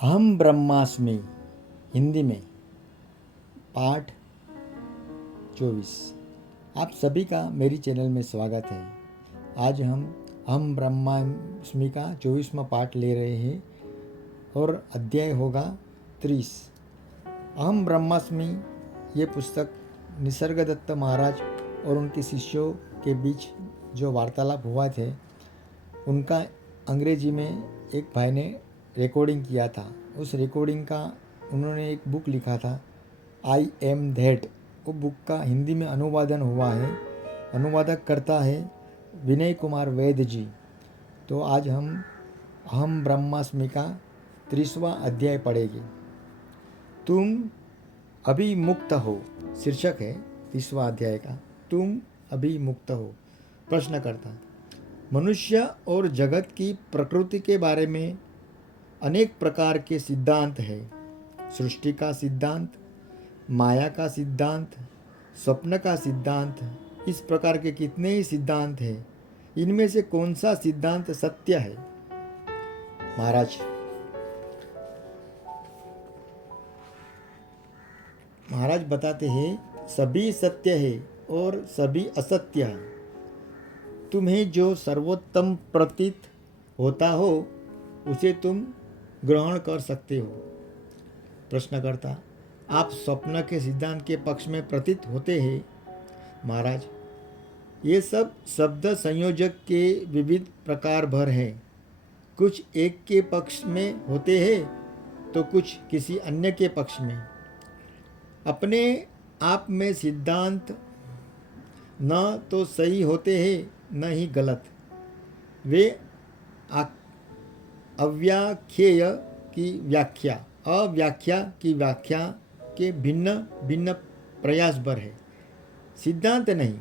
अहम ब्रह्मास्मि हिंदी में पाठ 24। आप सभी का मेरी चैनल में स्वागत है। आज हम अहम ब्रह्मास्मि का 24वां पाठ ले रहे हैं और अध्याय होगा 30। अहम ब्रह्मास्मि ये पुस्तक निसर्गदत्त महाराज और उनके शिष्यों के बीच जो वार्तालाप हुआ थे उनका अंग्रेजी में एक भाई ने रिकॉर्डिंग किया था। उस रिकॉर्डिंग का उन्होंने एक बुक लिखा था, आई एम दैट। वो बुक का हिंदी में अनुवादन हुआ है। अनुवादक करता है विनय कुमार वैद्य जी। तो आज हम अहम ब्रह्मास्मि का 30वां अध्याय पढ़ेंगे। तुम अभी मुक्त हो, शीर्षक है 30वां अध्याय का। तुम अभी मुक्त हो। प्रश्नकर्ता, मनुष्य और जगत की प्रकृति के बारे में अनेक प्रकार के सिद्धांत हैं। सृष्टि का सिद्धांत, माया का सिद्धांत, स्वप्न का सिद्धांत, इस प्रकार के कितने ही सिद्धांत हैं। इनमें से कौन सा सिद्धांत सत्य है? महाराज बताते हैं, सभी सत्य है और सभी असत्य है। तुम्हें जो सर्वोत्तम प्रतीत होता हो उसे तुम ग्रहण कर सकते हो। प्रश्नकर्ता, आप स्वप्न के सिद्धांत के पक्ष में प्रतीत होते हैं। महाराज, ये सब शब्द संयोजक के विविध प्रकार भर हैं। कुछ एक के पक्ष में होते हैं तो कुछ किसी अन्य के पक्ष में। अपने आप में सिद्धांत न तो सही होते हैं न ही गलत। वे अव्याख्येय की व्याख्या, अव्याख्या की व्याख्या के भिन्न भिन्न प्रयासभर है, सिद्धांत नहीं।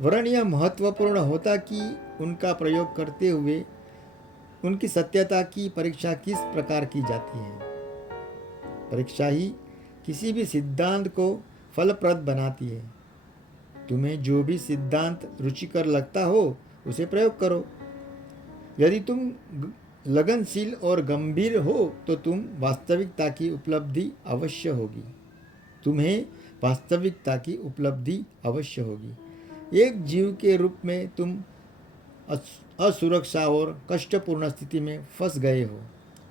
वरन यह महत्वपूर्ण होता कि उनका प्रयोग करते हुए उनकी सत्यता की परीक्षा किस प्रकार की जाती है। परीक्षा ही किसी भी सिद्धांत को फलप्रद बनाती है। तुम्हें जो भी सिद्धांत रुचिकर लगता हो उसे प्रयोग करो। यदि तुम लगनशील और गंभीर हो तो तुम वास्तविकता की उपलब्धि अवश्य होगी। तुम्हें वास्तविकता की उपलब्धि अवश्य होगी। एक जीव के रूप में तुम असुरक्षा और कष्टपूर्ण स्थिति में फंस गए हो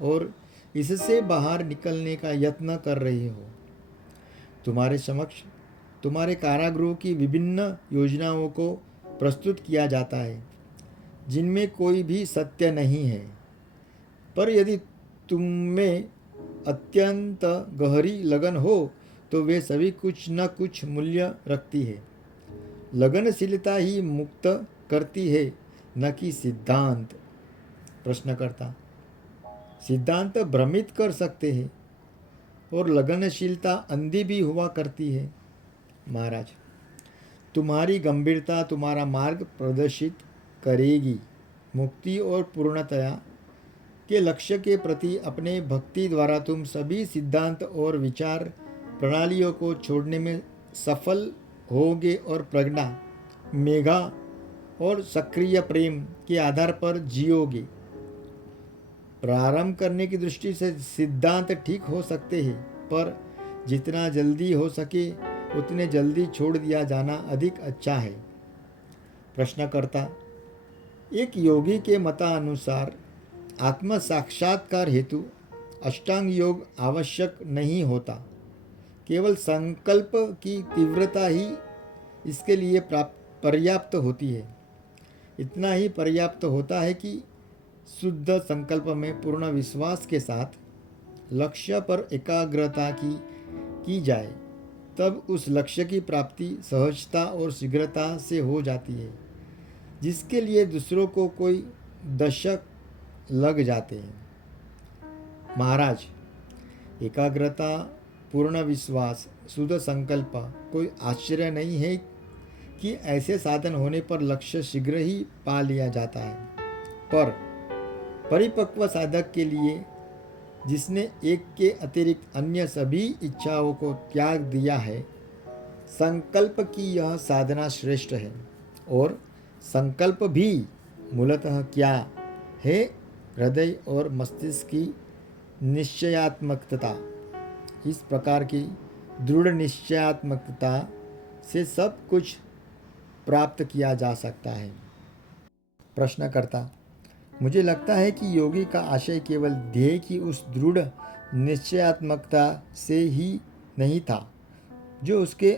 और इससे बाहर निकलने का यत्न कर रहे हो। तुम्हारे समक्ष तुम्हारे कारागृह की विभिन्न योजनाओं को प्रस्तुत किया जाता है जिनमें कोई भी सत्य नहीं है। पर यदि तुममें अत्यंत गहरी लगन हो तो वे सभी कुछ न कुछ मूल्य रखती है। लगनशीलता ही मुक्त करती है, न कि सिद्धांत। प्रश्नकर्ता, सिद्धांत भ्रमित कर सकते हैं और लगनशीलता अंधी भी हुआ करती है। महाराज, तुम्हारी गंभीरता तुम्हारा मार्ग प्रदर्शित करेगी। मुक्ति और पूर्णतया के लक्ष्य के प्रति अपने भक्ति द्वारा तुम सभी सिद्धांत और विचार प्रणालियों को छोड़ने में सफल होगे और प्रज्ञा, मेघा और सक्रिय प्रेम के आधार पर जियोगे। प्रारंभ करने की दृष्टि से सिद्धांत ठीक हो सकते हैं, पर जितना जल्दी हो सके उतने जल्दी छोड़ दिया जाना अधिक अच्छा है। प्रश्नकर्ता, एक योगी के मतानुसार आत्म साक्षात्कार हेतु अष्टांग योग आवश्यक नहीं होता। केवल संकल्प की तीव्रता ही इसके लिए पर्याप्त होती है। इतना ही पर्याप्त होता है कि शुद्ध संकल्प में पूर्ण विश्वास के साथ लक्ष्य पर एकाग्रता की जाए, तब उस लक्ष्य की प्राप्ति सहजता और शीघ्रता से हो जाती है, जिसके लिए दूसरों को कोई दशक लग जाते हैं। महाराज, एकाग्रता, पूर्ण विश्वास, शुद्ध संकल्प, कोई आश्चर्य नहीं है कि ऐसे साधन होने पर लक्ष्य शीघ्र ही पा लिया जाता है। पर परिपक्व साधक के लिए, जिसने एक के अतिरिक्त अन्य सभी इच्छाओं को त्याग दिया है, संकल्प की यह साधना श्रेष्ठ है। और संकल्प भी मूलतः क्या है? हृदय और मस्तिष्क की निश्चयात्मकता, इस प्रकार की दृढ़ निश्चयात्मकता से सब कुछ प्राप्त किया जा सकता है। प्रश्नकर्ता: मुझे लगता है कि योगी का आशय केवल ध्येय की उस दृढ़ निश्चयात्मकता से ही नहीं था जो उसके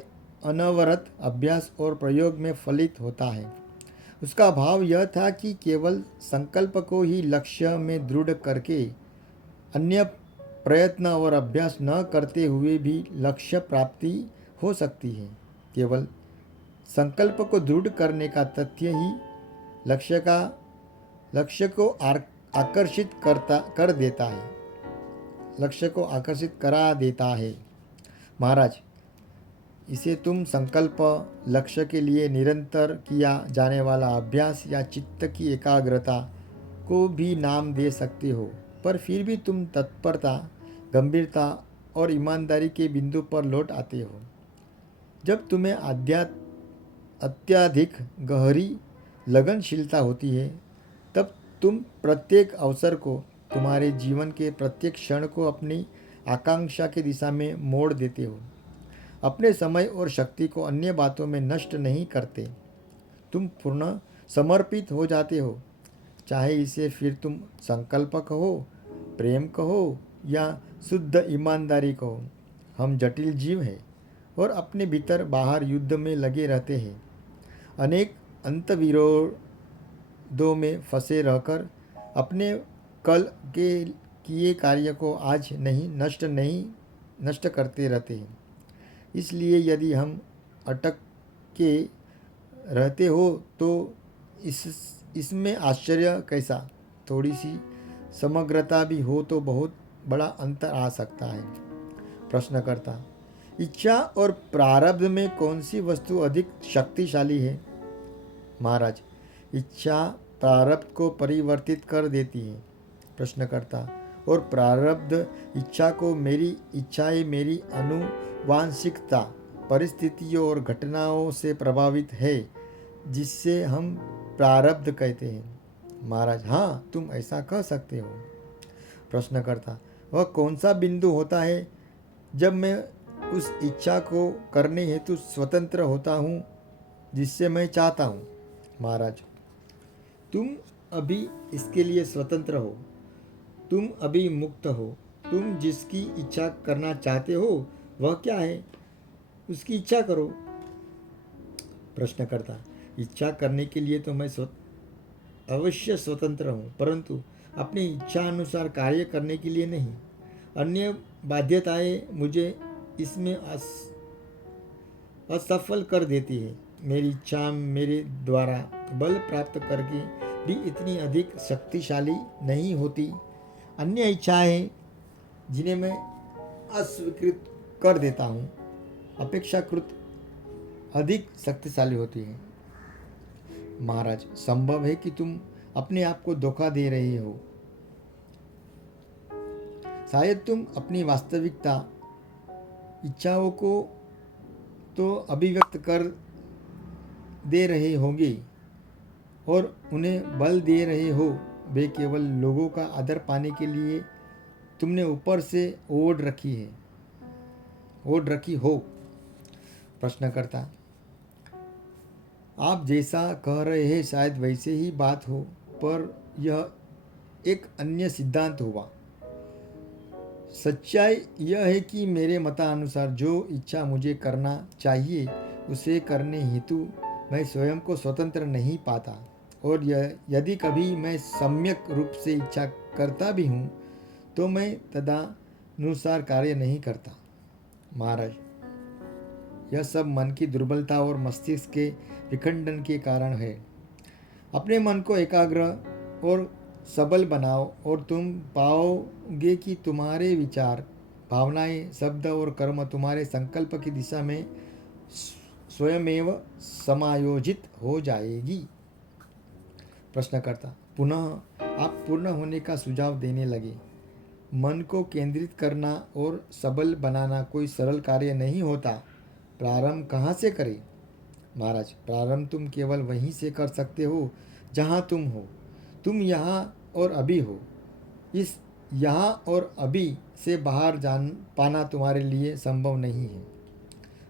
अनवरत अभ्यास और प्रयोग में फलित होता है। उसका भाव यह था कि केवल संकल्प को ही लक्ष्य में दृढ़ करके अन्य प्रयत्न और अभ्यास न करते हुए भी लक्ष्य प्राप्ति हो सकती है। केवल संकल्प को दृढ़ करने का तथ्य ही लक्ष्य को आकर्षित कर देता है, लक्ष्य को आकर्षित करा देता है। महाराज, इसे तुम संकल्प, लक्ष्य के लिए निरंतर किया जाने वाला अभ्यास या चित्त की एकाग्रता को भी नाम दे सकते हो, पर फिर भी तुम तत्परता, गंभीरता और ईमानदारी के बिंदु पर लौट आते हो। जब तुम्हें अत्यधिक गहरी लगनशीलता होती है, तब तुम प्रत्येक अवसर को, तुम्हारे जीवन के प्रत्येक क्षण को अपनी आकांक्षा की दिशा में मोड़ देते हो। अपने समय और शक्ति को अन्य बातों में नष्ट नहीं करते। तुम पूर्ण समर्पित हो जाते हो, चाहे इसे फिर तुम संकल्प कहो, प्रेम कहो या शुद्ध ईमानदारी कहो। हम जटिल जीव हैं और अपने भीतर बाहर युद्ध में लगे रहते हैं। अनेक अंतर्विरोधों में फंसे रहकर अपने कल के किए कार्य को आज नहीं नष्ट करते रहते हैं। इसलिए यदि हम अटक के रहते हो तो इसमें आश्चर्य कैसा। थोड़ी सी समग्रता भी हो तो बहुत बड़ा अंतर आ सकता है। प्रश्नकर्ता: इच्छा और प्रारब्ध में कौन सी वस्तु अधिक शक्तिशाली है? महाराज, इच्छा प्रारब्ध को परिवर्तित कर देती है। प्रश्नकर्ता: और प्रारब्ध इच्छा को मेरी इच्छाएं, मेरी आनुवांशिकता, परिस्थितियों और घटनाओं से प्रभावित है, जिससे हम प्रारब्ध कहते हैं। महाराज, हाँ, तुम ऐसा कह सकते हो। प्रश्नकर्ता: वह कौन सा बिंदु होता है जब मैं उस इच्छा को करने हेतु स्वतंत्र होता हूँ जिससे मैं चाहता हूँ? महाराज, तुम अभी इसके लिए स्वतंत्र हो, तुम अभी मुक्त हो। तुम जिसकी इच्छा करना चाहते हो वह क्या है, उसकी इच्छा करो। प्रश्नकर्ता: इच्छा करने के लिए तो मैं अवश्य स्वतंत्र हूँ, परंतु अपनी इच्छा अनुसार कार्य करने के लिए नहीं। अन्य बाध्यताएं मुझे इसमें असफल कर देती है। मेरी इच्छा मेरे द्वारा बल प्राप्त करके भी इतनी अधिक शक्तिशाली नहीं होती। अन्य इच्छाएं जिन्हें मैं अस्वीकृत कर देता हूँ अपेक्षाकृत अधिक शक्तिशाली होती है। महाराज, संभव है कि तुम अपने आप को धोखा दे रहे हो। शायद तुम अपनी वास्तविकता इच्छाओं को तो अभिव्यक्त कर दे रहे होगे और उन्हें बल दे रहे हो। वे केवल लोगों का आदर पाने के लिए तुमने ऊपर से ओढ़ रखी हो। प्रश्नकर्ता: आप जैसा कह रहे हैं शायद वैसे ही बात हो, पर यह एक अन्य सिद्धांत हुआ। सच्चाई यह है कि मेरे मतानुसार जो इच्छा मुझे करना चाहिए उसे करने हेतु मैं स्वयं को स्वतंत्र नहीं पाता, और यदि कभी मैं सम्यक रूप से इच्छा करता भी हूँ तो मैं तदनुसार कार्य नहीं करता। महाराज, यह सब मन की दुर्बलता और मस्तिष्क के विखंडन के कारण है। अपने मन को एकाग्र और सबल बनाओ और तुम पाओगे कि तुम्हारे विचार, भावनाएं, शब्द और कर्म तुम्हारे संकल्प की दिशा में स्वयमेव समायोजित हो जाएगी। प्रश्नकर्ता: पुनः आप पूर्ण होने का सुझाव देने लगे। मन को केंद्रित करना और सबल बनाना कोई सरल कार्य नहीं होता। प्रारंभ कहाँ से करें? महाराज, प्रारंभ तुम केवल वहीं से कर सकते हो जहाँ तुम हो। तुम यहाँ और अभी हो। यहाँ और अभी से बाहर जान पाना तुम्हारे लिए संभव नहीं है।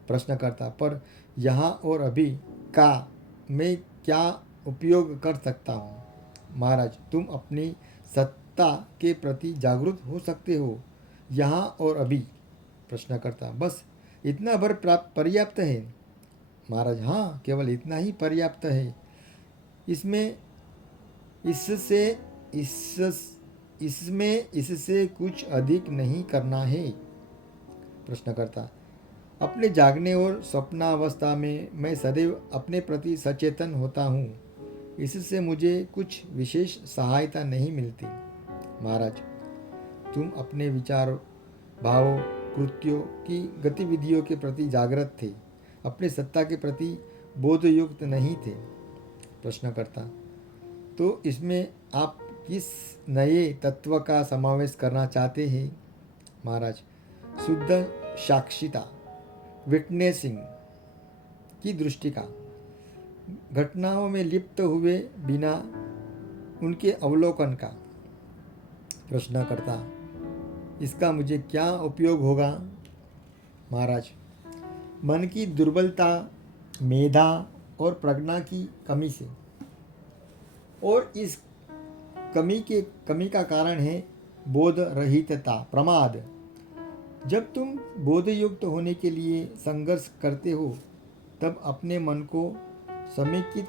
प्रश्नकर्ता, पर यहाँ और अभी का मैं क्या उपयोग कर सकता हूँ? महाराज, तुम अपनी सत्ता के प्रति जागरूक हो सकते हो। यहाँ और अभी। प्रश्नकर्ता, बस इतना भर पर्याप्त है? महाराज, हाँ, केवल इतना ही पर्याप्त है। इसमें इससे इस इसमें इससे कुछ अधिक नहीं करना है। प्रश्नकर्ता, अपने जागने और स्वप्नावस्था में मैं सदैव अपने प्रति सचेतन होता हूँ। इससे मुझे कुछ विशेष सहायता नहीं मिलती। महाराज, तुम अपने विचारों, भावों, कृत्यों की गतिविधियों के प्रति जागृत थे, अपने सत्ता के प्रति बोधयुक्त नहीं थे। प्रश्नकर्ता, तो इसमें आप किस नए तत्व का समावेश करना चाहते हैं? महाराज, शुद्ध साक्षिता, विटनेसिंग की दृष्टि का, घटनाओं में लिप्त हुए बिना उनके अवलोकन का। प्रश्नकर्ता, इसका मुझे क्या उपयोग होगा? महाराज, मन की दुर्बलता, मेधा और प्रज्ञा की कमी से, और इस कमी का कारण है बोध रहितता, प्रमाद। जब तुम बोधयुक्त होने के लिए संघर्ष करते हो तब अपने मन को समेकित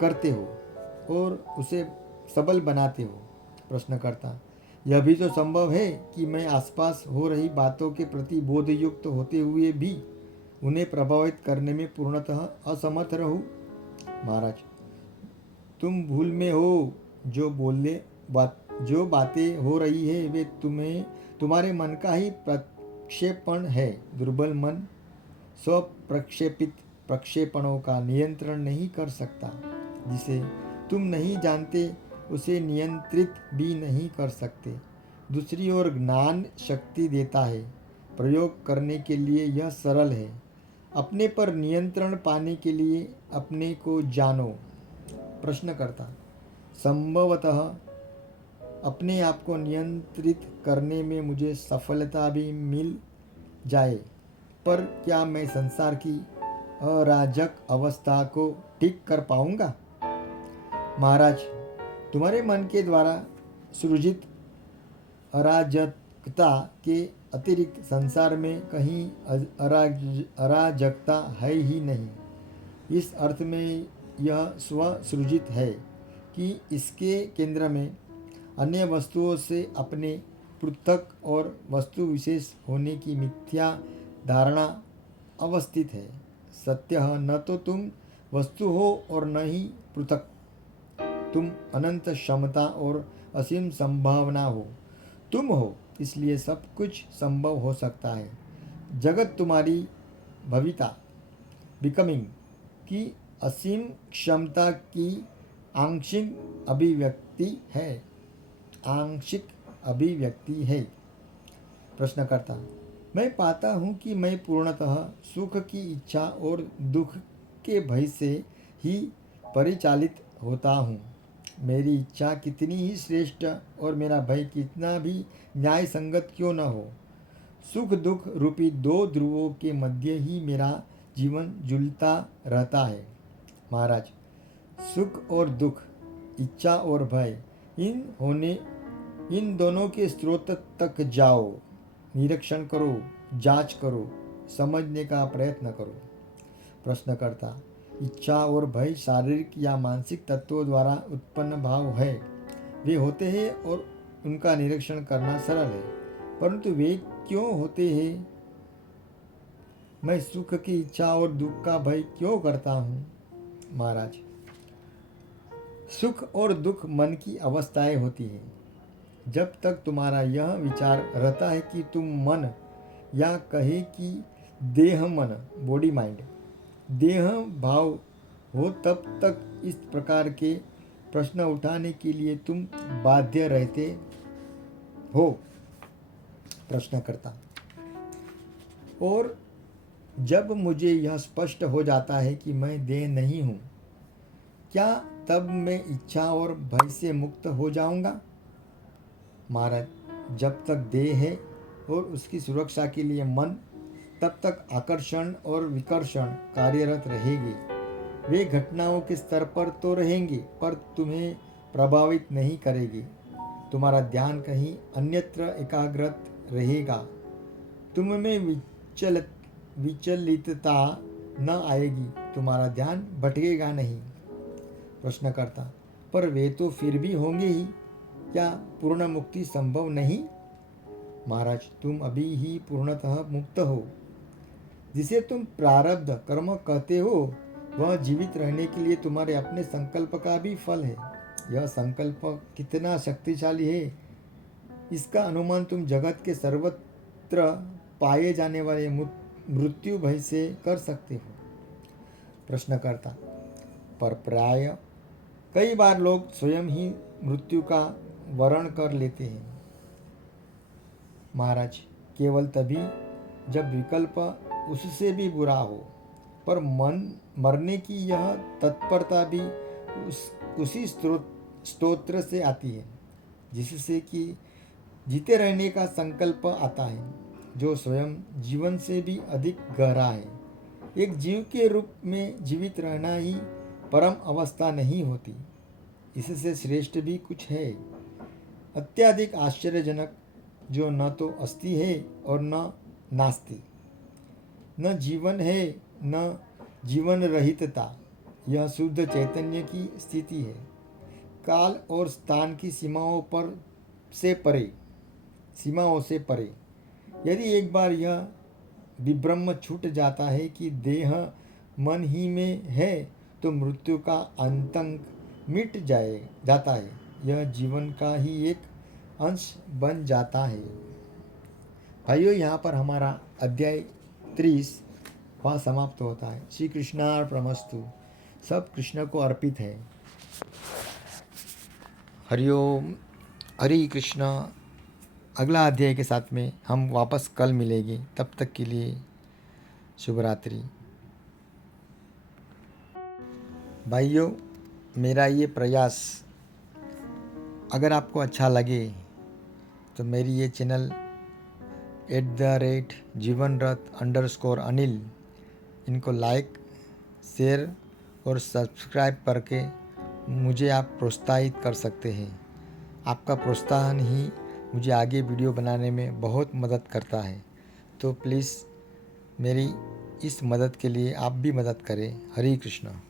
करते हो और उसे सबल बनाते हो। प्रश्नकर्ता, यह भी तो संभव है कि मैं आसपास हो रही बातों के प्रति बोधयुक्त होते हुए भी उन्हें प्रभावित करने में पूर्णतः असमर्थ रहूं। महाराज, तुम भूल में हो। जो बातें हो रही है वे तुम्हारे मन का ही प्रक्षेपण है। दुर्बल मन स्वप्रक्षेपित प्रक्षेपणों का नियंत्रण नहीं कर सकता। जिसे तुम नहीं जानते उसे नियंत्रित भी नहीं कर सकते। दूसरी ओर ज्ञान शक्ति देता है। प्रयोग करने के लिए यह सरल है। अपने पर नियंत्रण पाने के लिए अपने को जानो। प्रश्नकर्ता, संभवतः अपने आप को नियंत्रित करने में मुझे सफलता भी मिल जाए, पर क्या मैं संसार की अराजक अवस्था को ठीक कर पाऊंगा? महाराज, तुम्हारे मन के द्वारा सृजित अराजकता के अतिरिक्त संसार में कहीं अराजकता है ही नहीं। इस अर्थ में यह स्वसृजित है कि इसके केंद्र में अन्य वस्तुओं से अपने पृथक और वस्तु विशेष होने की मिथ्या धारणा अवस्थित है। सत्य न तो तुम वस्तु हो और न ही पृथक। तुम अनंत क्षमता और असीम संभावना हो। तुम हो, इसलिए सब कुछ संभव हो सकता है। जगत तुम्हारी भविता, बिकमिंग की असीम क्षमता की आंशिक अभिव्यक्ति है। प्रश्नकर्ता, मैं पाता हूँ कि मैं पूर्णतः सुख की इच्छा और दुख के भय से ही परिचालित होता हूँ। मेरी इच्छा कितनी ही श्रेष्ठ और मेरा भय कितना भी न्याय संगत क्यों न हो, सुख दुख रूपी दो ध्रुवों के मध्य ही मेरा जीवन झूलता रहता है। महाराज, सुख और दुख, इच्छा और भय, इन दोनों के स्रोत तक जाओ, निरीक्षण करो, जांच करो, समझने का प्रयत्न करो। प्रश्नकर्ता, इच्छा और भय शारीरिक या मानसिक तत्वों द्वारा उत्पन्न भाव है। वे होते हैं और उनका निरीक्षण करना सरल है, परंतु वे क्यों होते हैं? मैं सुख की इच्छा और दुख का भय क्यों करता हूँ? महाराज, सुख और दुख मन की अवस्थाएं होती हैं। जब तक तुम्हारा यह विचार रहता है कि तुम मन, या कहे कि देह मन, बॉडी माइंड, देह भाव हो, तब तक इस प्रकार के प्रश्न उठाने के लिए तुम बाध्य रहते हो। प्रश्नकर्ता, और जब मुझे यह स्पष्ट हो जाता है कि मैं देह नहीं हूँ, क्या तब मैं इच्छा और भय से मुक्त हो जाऊंगा? महाराज, जब तक देह है और उसकी सुरक्षा के लिए मन, तब तक आकर्षण और विकर्षण कार्यरत रहेगी। वे घटनाओं के स्तर पर तो रहेंगी, पर तुम्हें प्रभावित नहीं करेगी। तुम्हारा ध्यान कहीं अन्यत्र एकाग्रत रहेगा। तुम में विचलितता न आएगी। तुम्हारा ध्यान भटकेगा नहीं। प्रश्नकर्ता, पर वे तो फिर भी होंगे ही, क्या पूर्ण मुक्ति संभव नहीं? महाराज, तुम अभी ही पूर्णतः मुक्त हो। जिसे तुम प्रारब्ध कर्म कहते हो, वह जीवित रहने के लिए तुम्हारे अपने संकल्प का भी फल है। यह संकल्प कितना शक्तिशाली है, इसका अनुमान तुम जगत के सर्वत्र पाए जाने वाले मृत्यु भय से कर सकते हो। प्रश्नकर्ता, पर प्राय कई बार लोग स्वयं ही मृत्यु का वरण कर लेते हैं। महाराज, केवल तभी जब विकल्प उससे भी बुरा हो, पर मरने की यह तत्परता भी उसी स्तोत्र से आती है जिससे कि जीते रहने का संकल्प आता है, जो स्वयं जीवन से भी अधिक गहरा है। एक जीव के रूप में जीवित रहना ही परम अवस्था नहीं होती, इससे श्रेष्ठ भी कुछ है। अत्यधिक आश्चर्यजनक, जो न तो अस्ति है और न नास्ति, न जीवन है न जीवन रहितता, यह शुद्ध चैतन्य की स्थिति है। काल और स्थान की सीमाओं से परे। यदि एक बार यह विभ्रम छूट जाता है कि देह मन ही में है, तो मृत्यु का आतंक मिट जाता है। यह जीवन का ही एक अंश बन जाता है। भाइयों, यहाँ पर हमारा अध्याय 30 वहाँ समाप्त होता है। श्री कृष्णार्पणमस्तु। सब कृष्ण को अर्पित है। हरिओम, हरि कृष्णा। अगला अध्याय के साथ में हम वापस कल मिलेंगे। तब तक के लिए शुभ रात्रि। भाइयों, मेरा ये प्रयास अगर आपको अच्छा लगे तो मेरी ये चैनल @जीवनरथ_अनिल इनको लाइक, शेयर और सब्सक्राइब करके मुझे आप प्रोत्साहित कर सकते हैं। आपका प्रोत्साहन ही मुझे आगे वीडियो बनाने में बहुत मदद करता है। तो प्लीज़ मेरी इस मदद के लिए आप भी मदद करें। हरे कृष्णा।